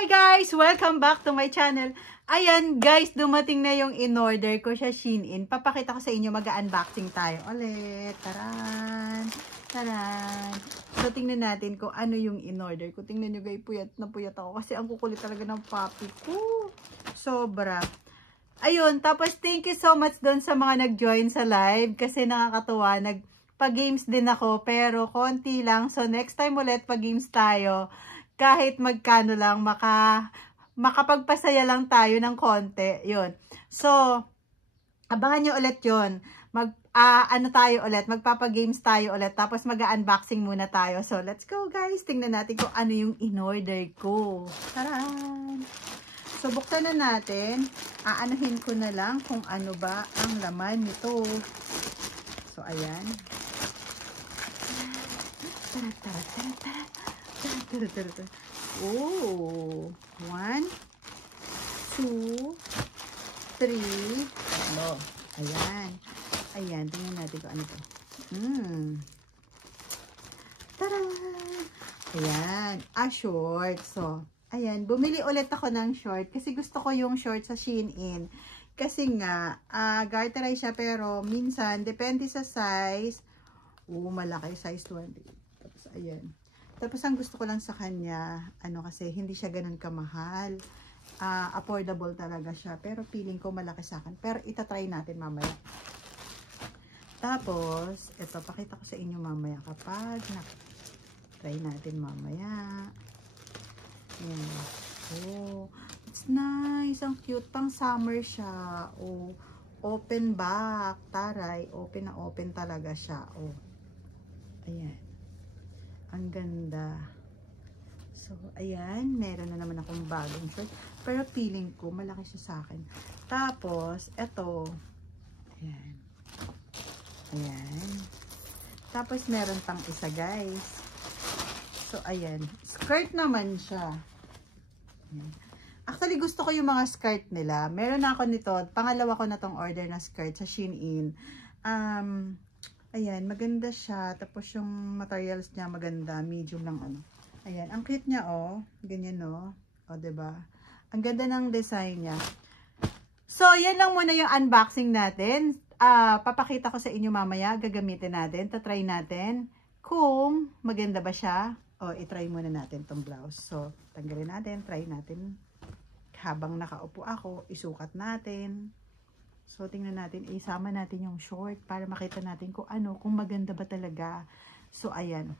Hi guys! Welcome back to my channel. Ayan guys, dumating na yung in-order ko sa Shein. Papakita ko sa inyo, mag-unboxing tayo ulit. Taran! Taran! So tingnan natin kung ano yung in-order ko. Tingnan nyo guys, puyat na puyat ako kasi ang kukulit talaga ng papi ko. Sobra. Ayun, tapos thank you so much doon sa mga nag-join sa live kasi nakakatuwa. Nagpa-games din ako pero konti lang. So next time ulit pag-games tayo. Kahit magkano lang, makapagpasaya lang tayo ng konti. Yun. So, abangan nyo ulit yun. Tayo ulit, magpapagames tayo ulit. Tapos mag-unboxing muna tayo. So, let's go guys. Tingnan natin kung ano yung in-order ko. Taran! So, buksan na natin. Aanahin ko na lang kung ano ba ang laman nito. So, ayan. Tara, tara, tara, tara. Oh, 1, 2, 3. Ayan. Ayan, tingnan natin kung ano to. Tara! Ayan, short. So, ayan, bumili ulit ako ng short kasi gusto ko yung short sa Shein. Kasi nga, garterized siya pero minsan, depende sa size. Malaki, size 20. Tapos, ayan. Tapos, ang gusto ko lang sa kanya, kasi hindi siya ganun kamahal. Affordable talaga siya. Pero, feeling ko malaki sa akin. Pero, itatry natin mamaya. Tapos, ito, pakita ko sa inyo mamaya kapag try natin mamaya. Ayan. Oh, it's nice. Ang cute. Pang summer siya. Oh, open back. Taray. Open na open talaga siya. Oh, ayan. Ang ganda. So, ayan. Meron na naman akong bagong short. Pero feeling ko, malaki siya sa akin. Tapos, eto. Ayan. Ayan. Tapos, meron pang isa, guys. So, ayan. Skirt naman siya. Ayan. Actually, gusto ko yung mga skirt nila. Meron na ako nito. Pangalawa ko na tong order na skirt sa Shein. Ayan, maganda siya. Tapos yung materials niya maganda. Medium lang Ayan, ang cute niya Ganyan diba? Ang ganda ng design niya. So, yan lang muna yung unboxing natin. Papakita ko sa inyo mamaya. Gagamitin natin. Tatry natin kung maganda ba siya. I-try muna natin tong blouse. So, tanggalin natin. Try natin. Habang nakaupo ako, isukat natin. So, tingnan natin, isama natin yung short para makita natin kung maganda ba talaga. So, ayan.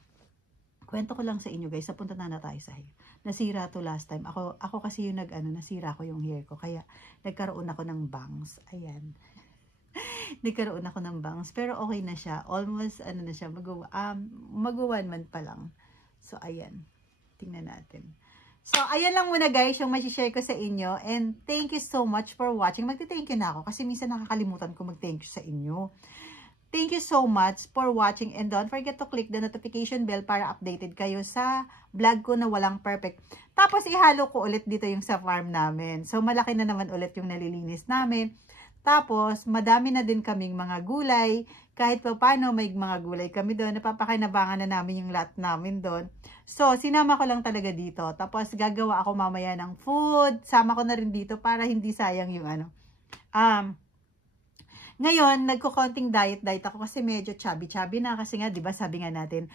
Kwento ko lang sa inyo guys, punta na tayo sa hair. Nasira to last time. Ako kasi yung nasira ko yung hair ko. Kaya, nagkaroon ako ng bangs. Ayan. Nagkaroon ako ng bangs. Pero okay na siya. Almost, na siya, mag-1 month pa lang. So, ayan. Tingnan natin. So, ayan lang muna guys, yung masishare ko sa inyo. And thank you so much for watching. Magti-thank you na ako kasi minsan nakakalimutan ko mag-thank you sa inyo. Thank you so much for watching. And don't forget to click the notification bell para updated kayo sa vlog ko na walang perfect. Tapos, ihalo ko ulit dito yung sa farm namin. So, malaki na naman ulit yung nalilinis namin. Tapos, madami na din kaming mga gulay. Kahit pa paano, may mga gulay kami doon. Napapakinabangan na namin yung lot namin doon. So, sinama ko lang talaga dito. Tapos, gagawa ako mamaya ng food. Sama ko na rin dito para hindi sayang yung Ngayon, nagko-konting diet ako kasi medyo chubby na. Kasi nga, di ba sabi nga natin,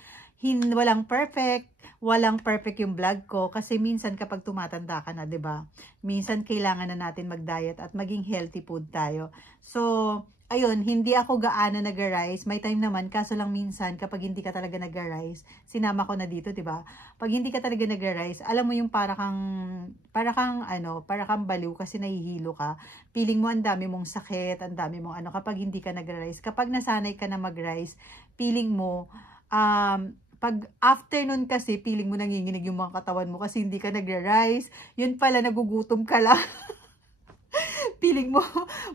walang perfect yung vlog ko. Kasi minsan kapag tumatanda ka na, di ba? Minsan kailangan na natin mag-diet at maging healthy food tayo. So, ayun, hindi ako gaano nag-rice. May time naman, kaso lang minsan, kapag hindi ka talaga nag-rice, sinama ko na dito, diba? Pag hindi ka talaga nag-rice, alam mo yung para kang baliw kasi nahihilo ka. Feeling mo, ang dami mong sakit, ang dami mong kapag hindi ka nag-rice. Kapag nasanay ka na mag-rice, feeling mo, pag afternoon kasi, feeling mo nanginginig yung mga katawan mo kasi hindi ka nag-rice. Yun pala, nagugutom ka lang. Feeling mo,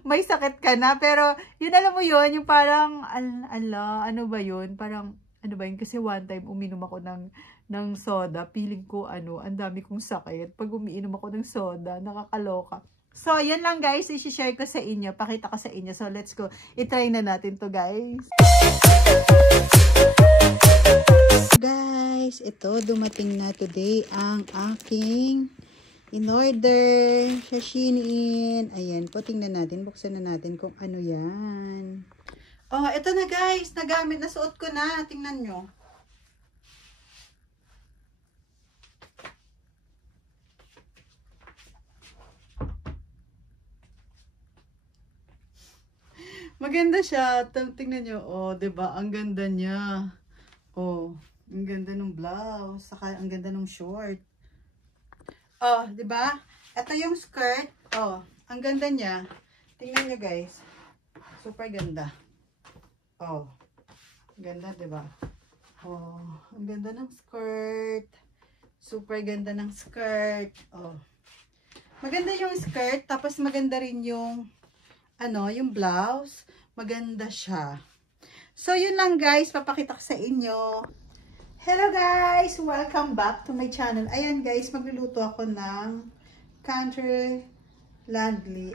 may sakit ka na. Pero, yun, alam mo yun, yung parang, ano ba yun? Parang, ano ba yun? Kasi one time, uminom ako ng soda. Feeling ko, ang dami kong sakit. Pag umiinom ako ng soda, nakakaloka. So, yan lang guys, i-share ko sa inyo. Pakita ko sa inyo. So, let's go. I-try na natin to guys. Guys, ito, dumating na today ang aking In order sa Shein. Ayan po, tingnan natin. Buksan na natin kung ano yan. Oh, ito na guys. Nagamit. Nasuot ko na. Tingnan nyo. Maganda siya. Tingnan nyo. Oh, 'di ba? Ang ganda niya. Oh, ang ganda ng blouse. Saka ang ganda ng short. Oh, 'di ba? Ito yung skirt. Oh, ang ganda niya. Tingnan nyo guys. Super ganda. Oh. Ganda, 'di ba? Oh, ang ganda ng skirt. Super ganda ng skirt. Oh. Maganda yung skirt, tapos maganda rin yung yung blouse. Maganda siya. So, yun lang guys, papakita ko sa inyo. Hello guys! Welcome back to my channel. Ayan guys, magluluto ako ng country landly,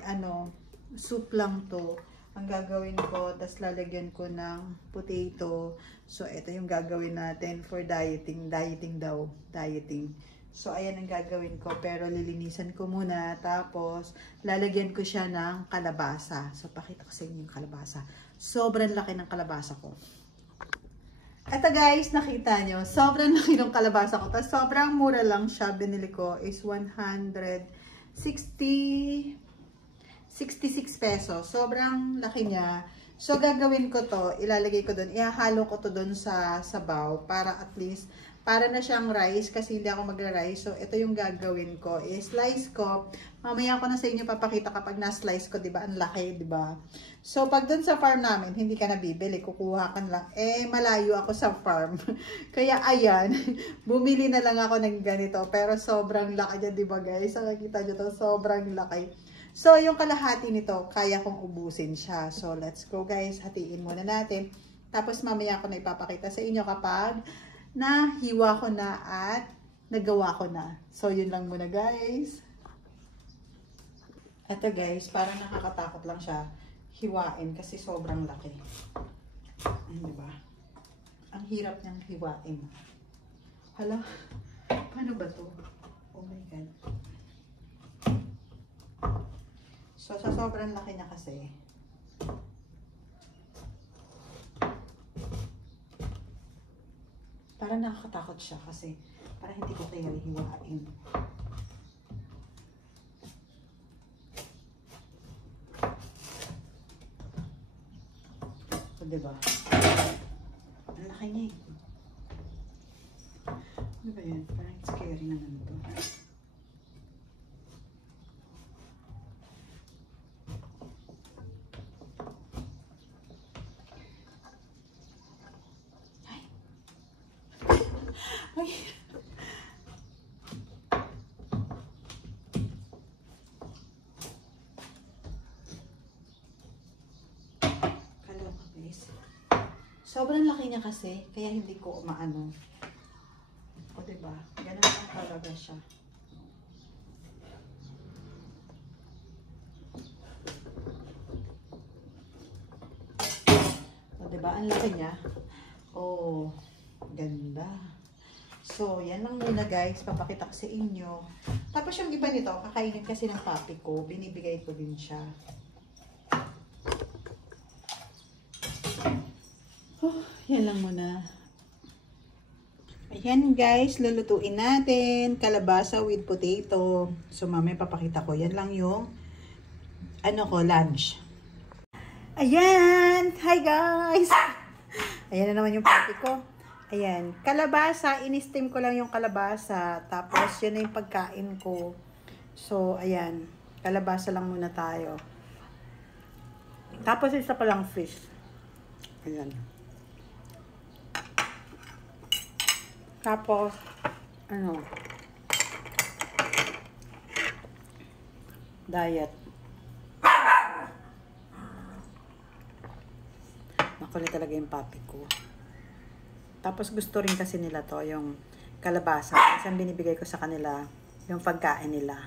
soup lang to. Ang gagawin ko, tas lalagyan ko ng potato. So, ito yung gagawin natin for dieting. Dieting daw. Dieting. So, ayan ang gagawin ko. Pero, lilinisan ko muna. Tapos, lalagyan ko siya ng kalabasa. So, pakita ko sa inyo yung kalabasa. Sobrang laki ng kalabasa ko. Ito guys, nakita nyo. Sobrang laki ng kalabasa ko. Tapos, sobrang mura lang siya. Binili ko is 166 pesos. Sobrang laki niya. So, gagawin ko to. Ilalagay ko doon. Ihahalo ko to doon sa sabaw. Para at least, para na siyang rice. Kasi hindi ako magra-rice. So, ito yung gagawin ko. I-slice ko. Mamaya ko na sa inyo papakita kapag na-slice ko. Diba? Ang laki, diba? So, pag doon sa farm namin, hindi ka na bibili. Kukuha ka lang. Malayo ako sa farm. Kaya, ayan. Bumili na lang ako ng ganito. Pero, sobrang laki niya, diba guys? Nakikita nyo to. Sobrang laki. So, yung kalahati nito, kaya kong ubusin siya. So, let's go guys. Hatiin muna natin. Tapos, mamaya ko na ipapakita sa inyo kapag nahiwa ko na at nagawa ko na. So, yun lang muna guys. Ito guys, parang nakakatakot lang siya hiwain kasi sobrang laki. Diba? Ang hirap niyang hiwain. Hala, paano ba to? Oh my God. So, sa sobrang laki niya kasi, parang nakakatakot siya kasi parang hindi ko kaya hiwain. So, diba? Ang laki niya eh. Ano ba yan? Parang scary naman ito. Ay. Kaloka guys. Sobrang laki niya kasi, kaya hindi ko maano. O diba? Ganun lang talaga siya. O diba? Ang laki niya. Oh, ganda. So, yan lang muna guys. Papakita ko sa inyo. Tapos yung iba nito, kakainin kasi ng papi ko. Binibigay ko din siya. Oh, yan lang muna. Ayan guys, lulutuin natin. Kalabasa with potato. So, mamaya papakita ko. Yan lang yung lunch. Ayan! Hi guys! Ayan na naman yung papi ko. Ayan, kalabasa, in-steam ko lang yung kalabasa, tapos yun na yung pagkain ko. So, ayan, kalabasa lang muna tayo. Tapos isa pa lang fish. Ayan. Tapos, diet. Makulit talaga yung papi ko. Tapos gusto rin kasi nila to, yung kalabasa. Kasi ang binibigay ko sa kanila, yung pagkain nila.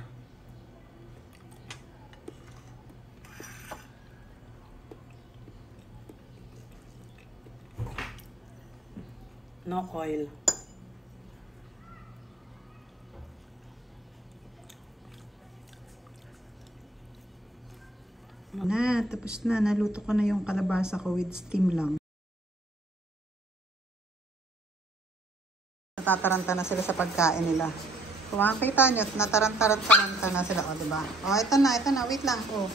No oil. Na, tapos na. Naluto ko na yung kalabasa ko with steam lang. Natataranta na sila sa pagkain nila. Kung makikita nyo, nataranta na sila. O, diba? O, ito na. Wait lang. O,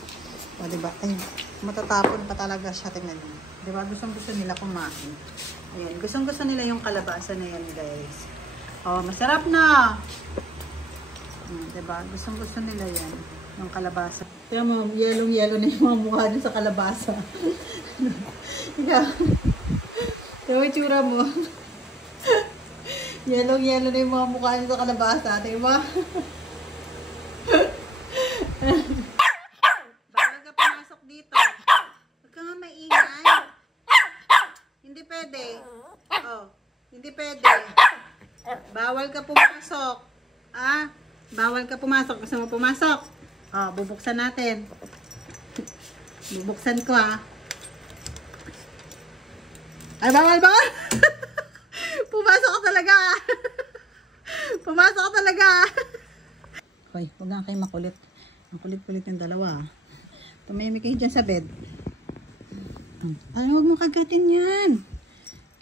diba? Ay, matatapon pa talaga siya. Tingnan nyo. Diba? Gustong-gusto nila kumain. Ayan. Gustong-gusto nila yung kalabasa na yan, guys. O, masarap na. Diba? Gustong-gusto nila yan. Yung kalabasa. Kaya mo, yellow-yellow na yung mga mukha dun sa kalabasa. Ikaw. Yung itsura mo. Yellow-yellow na yung mga mukha dun sa kalabasa. Diba? Bawal ka pumasok dito. Huwag ka nga maingay. Hindi pwede. Oh, hindi pwede. Bawal ka pumasok. Ah? Bawal ka pumasok. Gusto mo pumasok? Oh, bubuksan natin. Bubuksan ko Ay, bawal. Pumasok ka talaga. Pumasok ka talaga. Hoy, huwag nga kayo makulit. Ang kulit-kulit yung dalawa. Tumahimik kayo dyan sa bed. Huwag mo kagatin yan.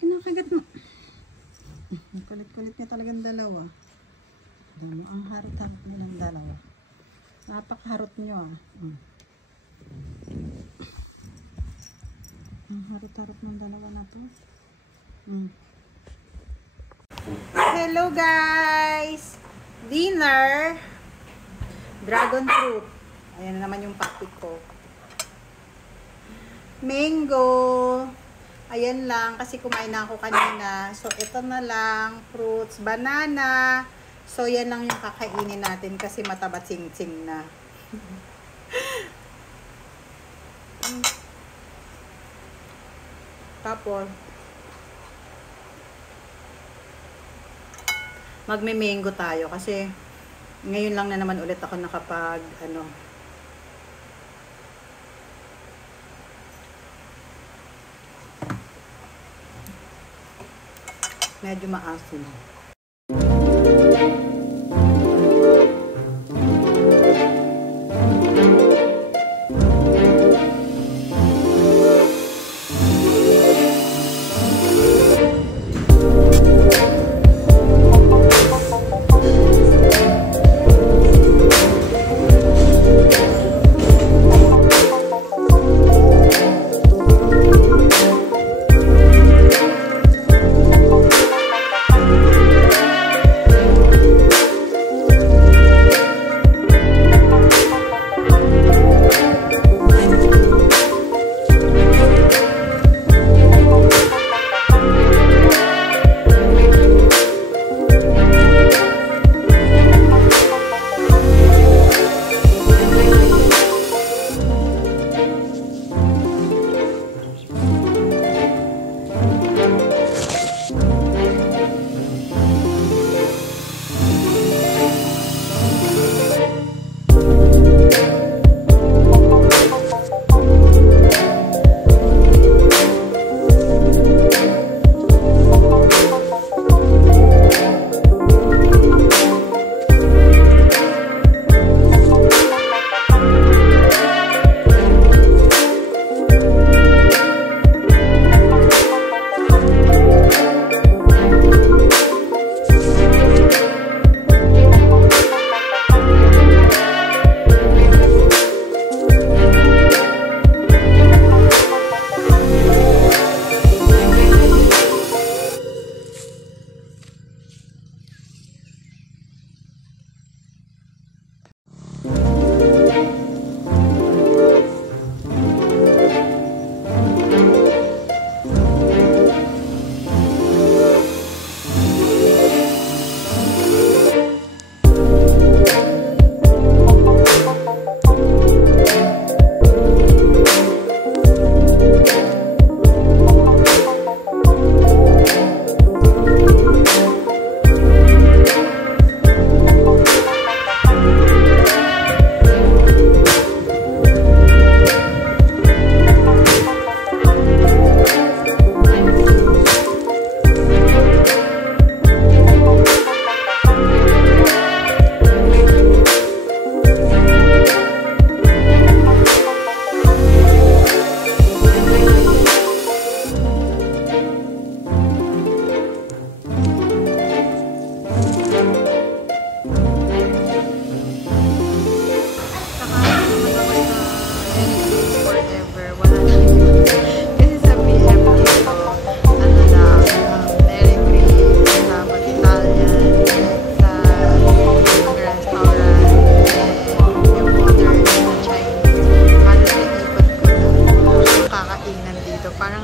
Kinakagat mo. Ang kulit-kulit niya talagang dalawa. Ang harot-harot nilang dalawa. Napakaharot nyo Ang harot-harot ng dalawa na to. Hello guys! Dinner! Dragon fruit. Ayan na naman yung paktik ko. Mango! Ayan lang kasi kumain na ako kanina. So ito na lang. Fruits, banana. So, yan lang yung kakainin natin kasi mataba tsing-tsing na. Tapos, magme-mango tayo kasi ngayon lang na naman ulit ako nakapag, medyo maasim.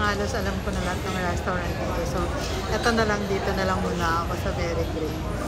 halos alam ko na lahat ng restaurant dito. So, eto na lang dito na lang muna ako sa Very Grace.